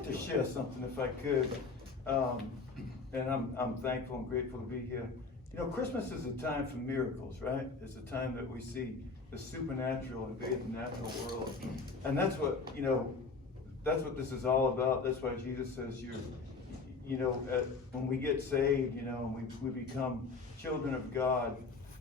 like to share something if I could. And I'm thankful and grateful to be here. You know, Christmas is a time for miracles, right? It's a time that we see the supernatural invade the natural world. And that's what, you know, that's what this is all about. That's why Jesus says when we get saved, you know, and we become children of God,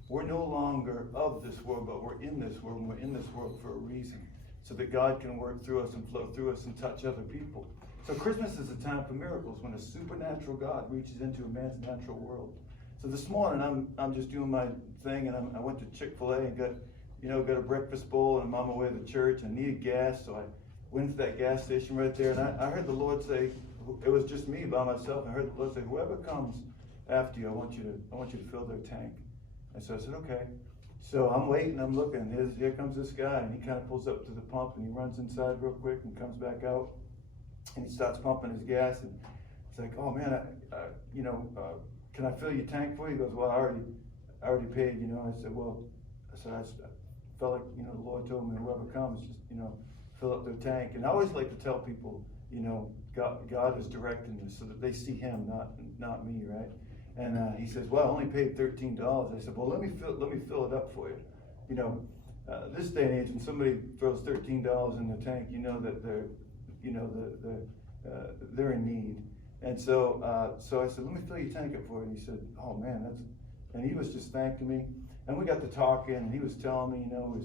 we're no longer of this world, but we're in this world, and we're in this world for a reason, so that God can work through us and flow through us and touch other people. So Christmas is a time for miracles, when a supernatural God reaches into a man's natural world. So this morning, I'm just doing my thing, and I went to Chick-fil-A and got a breakfast bowl, and I'm on my way to the church. I needed gas, so I went to that gas station right there, and I heard the Lord say, it was just me by myself, and I heard the Lord say, whoever comes after you, I want you to fill their tank. And so I said, okay. So I'm waiting, I'm looking. Here comes this guy, and he kind of pulls up to the pump, and he runs inside real quick and comes back out, and he starts pumping his gas, and it's like, oh man, can I fill your tank for you? He goes, well, I already paid, you know. I said, well, I felt like, you know, the Lord told me whoever comes, just, you know, fill up their tank. And I always like to tell people, you know, God is directing this so that they see Him, not me, right? And he says, well, I only paid $13. I said, well, let me fill it up for you. You know, this day and age, when somebody throws $13 in their tank, you know that they're in need. And so I said, let me fill your tank up for you. And he said, oh man, and he was just thanking me. And we got to talking, and he was telling me, you know,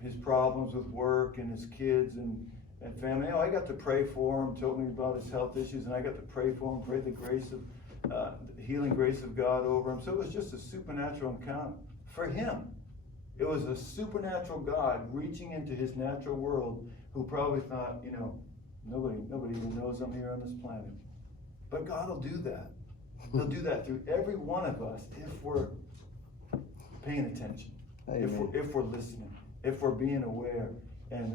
his problems with work and his kids and family. You know, I got to pray for him, told me about his health issues, and I got to pray for him, pray the healing grace of God over him. So it was just a supernatural encounter for him. It was a supernatural God reaching into his natural world, who probably thought, you know, nobody even knows I'm here on this planet. But God will do that. He'll do that through every one of us if we're paying attention, if we're listening, if we're being aware, and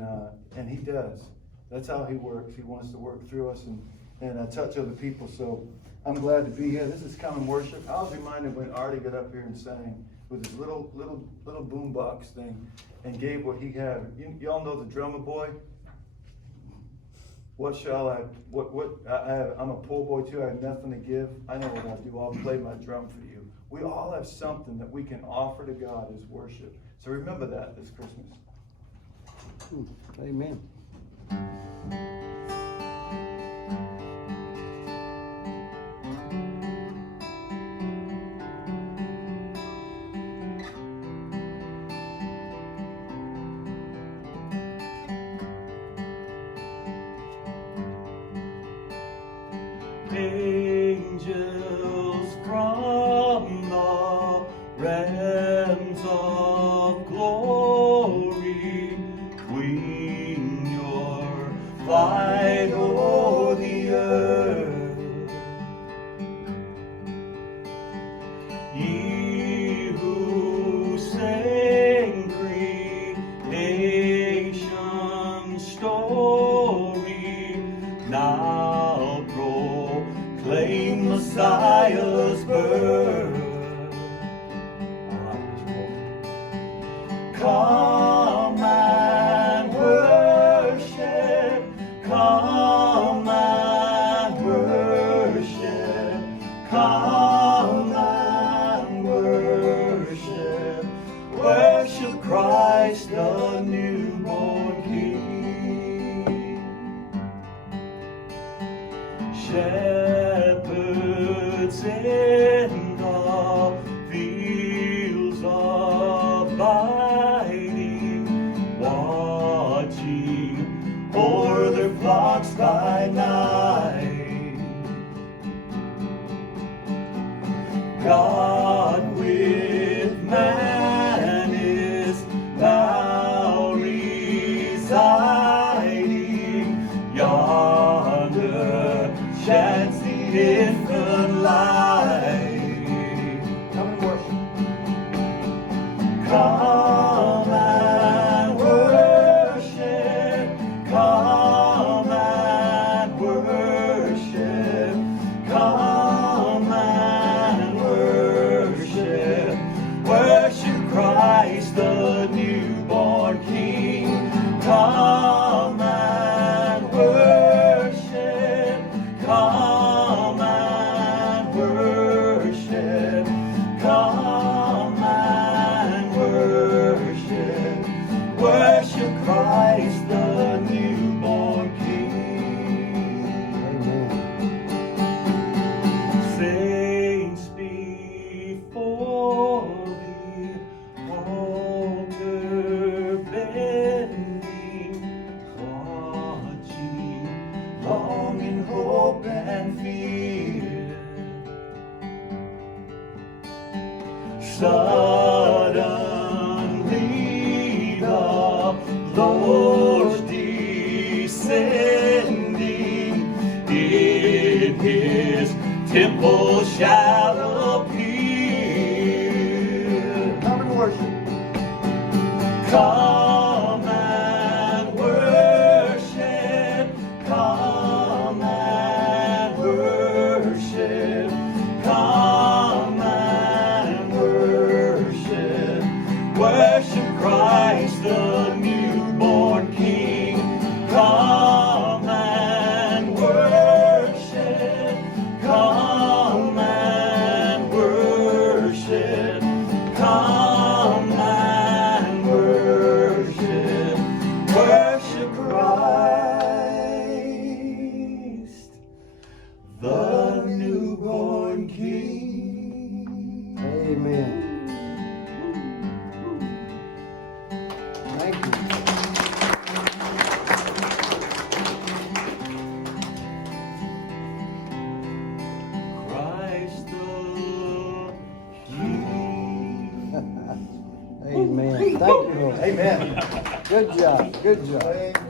He does. That's how He works. He wants to work through us and touch other people. So I'm glad to be here. This is Come and Worship. I was reminded when Artie got up here and sang with his little boombox thing and gave what he had. Y'all know the drummer boy. What shall I? I'm a poor boy too. I have nothing to give. I know what I'll do. I'll play my drum for you. We all have something that we can offer to God as worship. So remember that this Christmas. Amen. Angels from the realms of glory, wing your flight o'er the earth. Ye who sang creation's story, now proclaim Messiah's birth. Come and worship, come and worship, come and worship, worship Christ the newborn King. Shepherds in the fields abiding, watching o'er their flocks by night. God with man is now residing, yonder shines the infant light. Come and worship. Come and worship, come and worship, come and worship, worship Christ the newborn King. Come and worship. song in hope and fear. Suddenly the Lord's descending, in His temple shall appear. Come and worship. Come and worship, come and worship, come and worship. Worship Christ, the newborn King. Come and worship, come and worship, come and worship. Worship Christ, the newborn King. Amen. Thank you. Christ the King. Amen. Thank you, Lord. Amen. Good job. Good job. Amen.